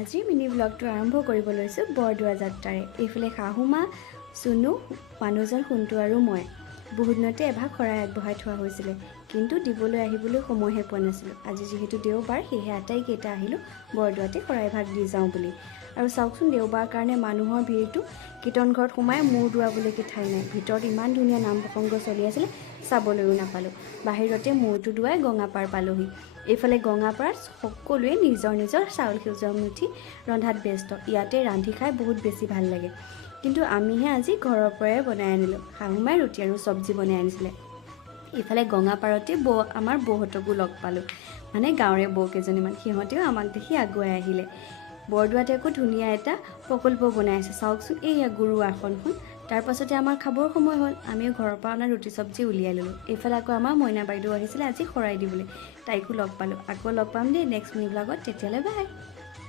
আজিৰ মিনি ব্লগটো আৰম্ভ কৰিব লৈছোঁ বৰদোৱা যাত্ৰাৰে। এইফালে শাহুমা, চুনু, মানুহজন সোণটো আৰু মই। বহুত দিনতে এভাগ শৰাই আগবঢ়াই থোৱা হৈছিলে, কিন্তু দিবলৈ আহিবলৈ সময়হে পোৱা নাছিলোঁ। আজি যিহেতু দেওবাৰ, সেয়েহে আটাইকেইটা আহিলোঁ বৰদোৱাতে শৰাইভাগ দি যাওঁ বুলি। আৰু চাওকচোন, দেওবাৰ কাৰণে মানুহৰ ভিৰটো। কীৰ্তন ঘৰত সোমাই মূৰ দোৱাবলৈকে ঠাই নাই। ভিতৰত ইমান ধুনীয়া নাম প্ৰসংগ চলি আছিলে, চাবলৈও নাপালোঁ। বাহিৰতে মূৰটো দোৱাই গঙাপাৰ পালোহি। এইফালে গঙাপাৰত সকলোৱে নিজৰ নিজৰ চাউল সেউজীয়া মুঠি ৰন্ধাত ব্যস্ত। ইয়াতে ৰান্ধি খাই বহুত বেছি ভাল লাগে, কিন্তু আমিহে আজি ঘৰৰ পৰাই বনাই আনিলোঁ। শাহুমাই ৰুটি আৰু চব্জি বনাই আনিছিলে। ইফালে গঙাপাৰতে আমাৰ বৌহঁতকো লগ পালোঁ, মানে গাঁৱৰে বৌ কেইজনীমান। সিহঁতেও আমাক দেখি আগুৱাই আহিলে। বৰদোৱাতে আকৌ ধুনীয়া এটা প্ৰকল্প বনাই আছে, চাওকচোন। এইয়া গুৰু আসনখন। তাৰ পাছতে আমাৰ খাবৰ সময় হ'ল। আমিও ঘৰৰ পৰা অনা ৰুটি চব্জি উলিয়াই ল'লোঁ। এইফালে আকৌ আমাৰ মইনা বাইদেউ আহিছিলে আজি শৰাই দিবলৈ, তাইকো লগ পালোঁ। আকৌ লগ পাম দেই নেক্সট মিনি ব্লগত, তেতিয়ালৈ বাই।